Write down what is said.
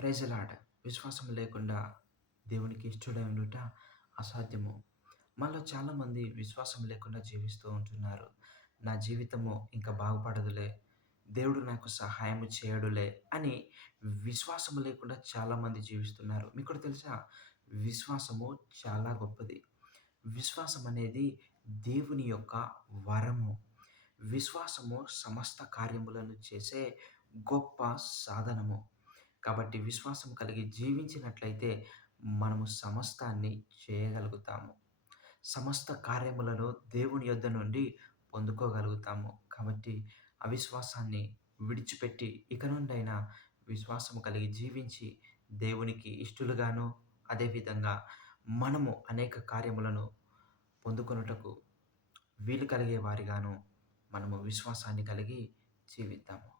Praise విశ్వాసం లేకుండా దేవునికి ఇష్టడైనట అసాధ్యము. మనలో చాలామంది విశ్వాసం లేకుండా జీవిస్తూ ఉంటున్నారు. నా జీవితము ఇంకా బాగుపడదులే. దేవుడు నాకు సహాయం చేయడులే అని విశ్వాసం లేకుండా చాలామంది జీవిస్తున్నారు. మీకు కూడా తెలుసా? విశ్వాసము చాలా గొప్పది. విశ్వాసం అనేది దేవుని యొక్క వరము. విశ్వాసము సమస్త కార్యములను చేసే గొప్ప సాధనము. కాబట్టి విశ్వాసం కలిగి జీవించినట్లయితే మనము సమస్తాన్ని చేయగలుగుతాము. సమస్త కార్యములను దేవుని యొద్ద నుండి పొందుకోగలుగుతాము. కాబట్టి అవిశ్వాసాన్ని విడిచిపెట్టి ఇక నుండైనా విశ్వాసము కలిగి జీవించి దేవునికి ఇష్టలుగాను అదేవిధంగా మనము అనేక కార్యములను పొందుకొనుటకు వీలు కలిగే వారిగాను మనము విశ్వాసాన్ని కలిగి జీవిద్దాము.